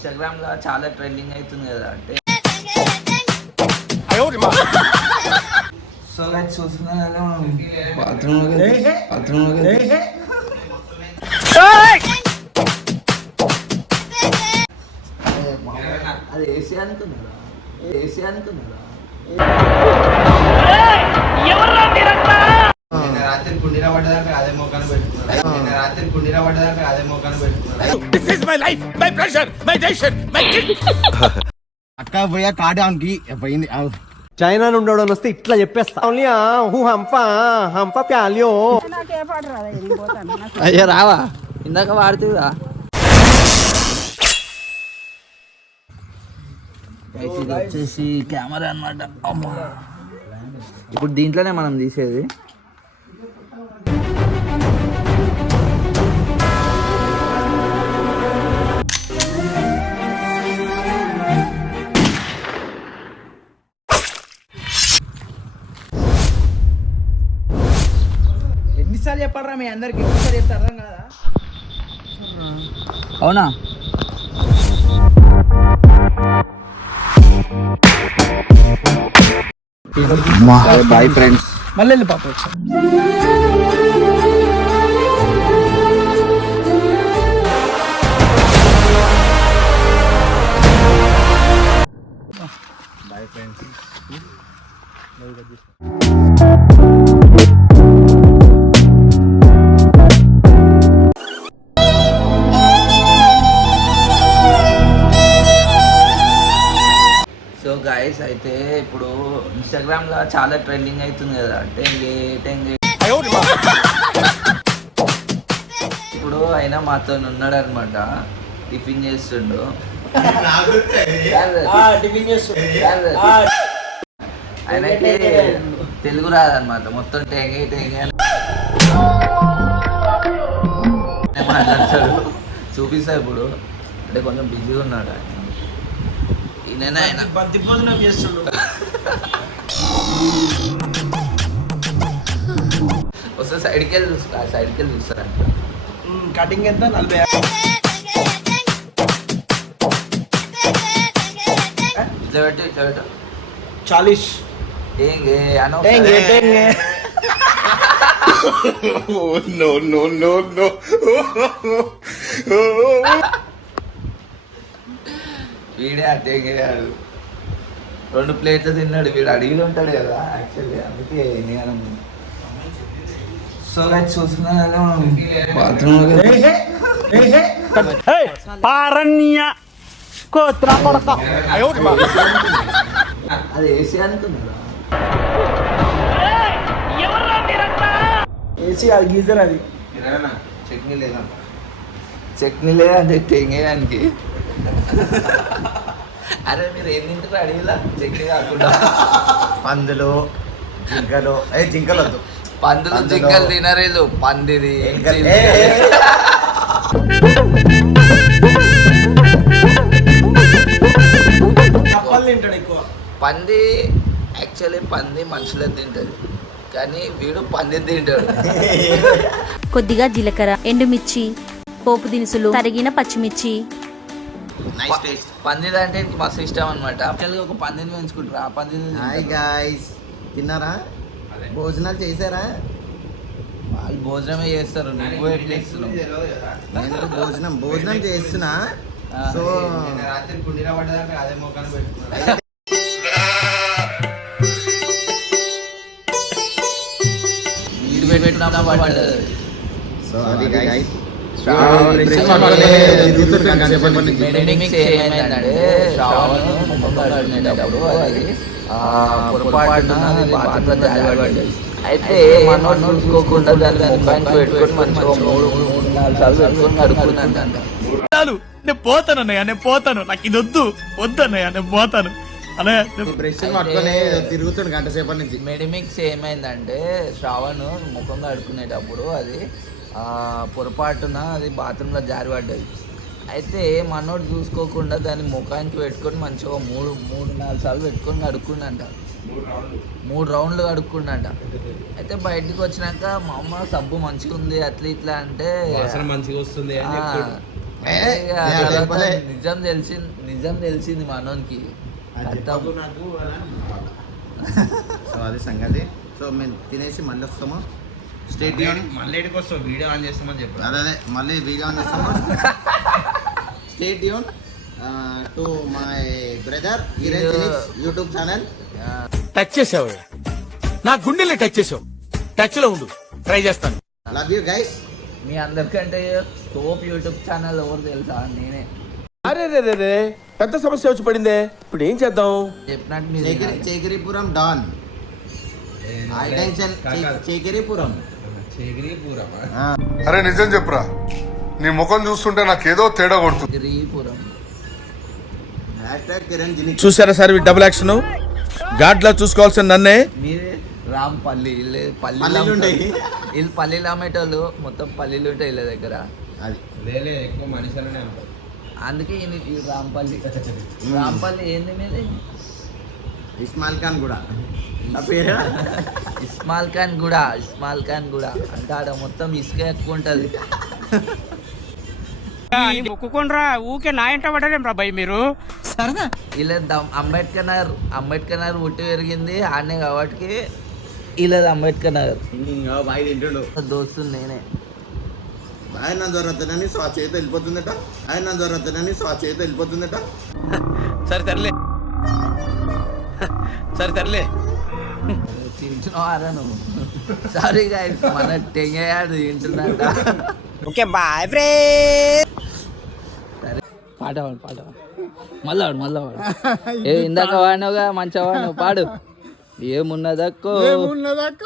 Instagram లో చాలా trending అవుతుంది కదా అంటే సో అది చూస్తున్నా బాత్రూమ్ అది ఏసీ అనుకున్నారా రాత్రి కుండీన పడ్డదాకా అదే మోకాన్ని పెట్టుకున్నాడు. అక్క పోయా కాడానికి పోయింది. చైనా నుండి వస్తే ఇట్లా చెప్పేస్తా హంప ప్యాలియో అయ్యా రావా ఇందాక వాడుతుగా ఇది వచ్చేసి కెమెరా అన్నమాట. అమ్మా ఇప్పుడు దీంట్లోనే మనం తీసేది. ఎన్నిసార్లు చెప్పారా మీ అందరికి? ఎన్నిసార్లు చెప్తే అర్థం కదా? అవునా బాయ్ ఫ్రెండ్స్. మళ్ళీ వెళ్ళి పాప బాయ్ ఫ్రెండ్స్. సో గాయస్ అయితే ఇప్పుడు ఇన్స్టాగ్రామ్ లో చాలా ట్రెండింగ్ అవుతుంది కదా టెంగే. ఇప్పుడు అయినా మాతో ఉన్నాడు అనమాట. టిఫిన్ చేస్తుండు. ఆయనకి తెలుగు రాదనమాట. మొత్తం టెంగే అని మాట్లాడతాడు. చూపిస్తా ఇప్పుడు. అంటే కొంచెం బిజీగా ఉన్నాడు ఆయన. ఆయన బంతి భోజనం చేస్తుండు. వస్తే సైడ్కి వెళ్ళి చూస్తారంట. కటింగ్ ఎంత? 40. ఇట్లా పెట్టు 40. టెంగే అనో. No. వీడే అట్టేగాడు. 2 ప్లేట్లు తిన్నాడు. వీడు అడిగి ఉంటాడు కదా యాక్చువల్లీ. అందుకే నేను సో అది చూస్తున్నా బాత్రూమ్ అది ఏసీ అనుకున్నారా? ఏసీ అది గీజర్ అది. చట్నీ లేదంటే టెంగేయానికి. అరే మీరు ఏం తింటారు అడిగిలా? చట్నీ కాకుండా పందులు జింకలు. జింకలు వద్దు. పందులు జింకలు తినరేలు. పందిది కప్పలు తింటాడు ఎక్కువ. పంది యాక్చువల్లీ పంది మనుషులే తింటది కానీ వీడు పంది తింటాడు. కొద్దిగా జీలకర్ర, ఎండుమిర్చి, పోపు దినుసులు, తరిగిన పచ్చిమిర్చి. పంది అంటే ఇంక మస్తు ఇష్టం అనమాట. యాక్చువల్గా ఒక పందిని పెంచుకుంటారు. ఆ పందిని హాయ్ గాయ్స్, తిన్నారా? భోజనాలు చేశారా? వాళ్ళు భోజనమే చేస్తారు. నువ్వు ఎట్లా చేస్తున్నావు? నేను భోజనం చేస్తున్నా. సో రాత్రి కుండీన పడ్డదాకా అదే మోకాన్ని పెట్టుకున్నాడు. వీడు పెట్టినా పడ్డది. సో అది గాయ్స్. అయితే మనోడు చూసుకోకుండా దాన్ని ముఖానికి పెట్టుకొని మంచిగా 3-4 సార్లు పెట్టుకొని కడుక్కున్నాంట. నేను పోతాను. నాకు ఇది వద్దన్నయ్య, నేను పోతాను తిరుగుతుండు గంట సేపటి నుంచి. మెడిమిక్స్ ఏమైందంటే శ్రావణ్ ముఖం కడుక్కునేటప్పుడు అది పొరపాటున అది బాత్రూంలో జారిపడ్డది. అయితే మనోడు చూసుకోకుండా దాన్ని ముఖానికి పెట్టుకొని మంచిగా 3-4 సార్లు పెట్టుకొని కడుక్కుండంట. 3 రౌండ్లు కడుక్కుండంట. అయితే బయటికి వచ్చినాక మా అమ్మ సబ్బు మంచిగా ఉంది అట్లా ఇట్లా అంటే మంచిగా వస్తుంది ఇక తర్వాత నిజం తెలిసింది మనోనికి. సో అది సంగతి. సో మేము తినేసి మళ్ళీ వస్తాము. స్టేట్ మళ్ళీ ఎడికి వస్తావు వీడియో ఆన్ చేస్తామని చెప్పారు. అదే మళ్ళీ వీడియో ఆన్ చేస్తాము. State Yoon to my brother YouTube channel. Touch చేసావు, నా గుండెల్ని టచ్ చేసావు. టచ్ లో ఉండు, ట్రై చేస్తాను. Love you guys. మీ అందరికంటే టోప్ యూట్యూబ్ ఛానల్ ఎవరు తెలుసా? నేనే. అరే రే రే రే పెద్ద సమస్య వచ్చి పడిందే, ఇప్పుడు ఏం చేద్దాం? చెప్పినట్టు మీరు చేకిరిపురం డాన్. అటెన్షన్ చేకిరిపురం. అరే నిజం చెప్పురా, నీ ముఖం చూస్తుంటే నాకేదో తేడా కొడుతుంది. గిరిపురం. హ్యాష్టాగ్ కిరణ్ జిని. చూసారా సార్ డబుల్ యాక్షన్, గాడ్లా చూసుకోవాల్సిన నన్నే. మీరే రాంపల్లి. వీళ్ళు పల్లీలు ఉంటాయి. వీళ్ళు పల్లీలు అమ్మేటోళ్ళు, మొత్తం పల్లీలు ఉంటాయి వీళ్ళ దగ్గర. అది లేలే ఎక్కువ మనుషులనే ఉంటారు. అందుకే ఈ రాంపల్లి. రాంపల్లి ఏంది మీది? ఇస్మాయిల్ ఖాన్ కూడా నా పేరు. ఇస్మాయిల్ ఖాన్ కూడా అంటే ఆడ మొత్తం ఇసుక ఎక్కువ ఉంటుంది. మొక్కుకోండ్రా ఊకే నా ఇంట పడలేం రా భయ్ మీరు. సరదా ఇలా అంబేద్కర్ నగర్ పుట్టి పెరిగింది ఆడనే కాబట్టి ఇలా అంబేద్కర్ నగర్. బాయ్ తింటుండు. దోస్తు నేనే. ఆయన దొరకతనని స్వా చేతి వెళ్ళిపోతుందట. సరే తరలే. తింటున్నావారా నువ్వు? సారీ గైస్, మన టెంగయాడు తింటున్నాడ. Okay boyfriend. సరే పాట పాడు. మళ్ళా వాడు. ఇందాక వాడినవుగా మంచిగా వాడినావు, పాడు. ఏమున్నదక్కో ఏమున్నదక్క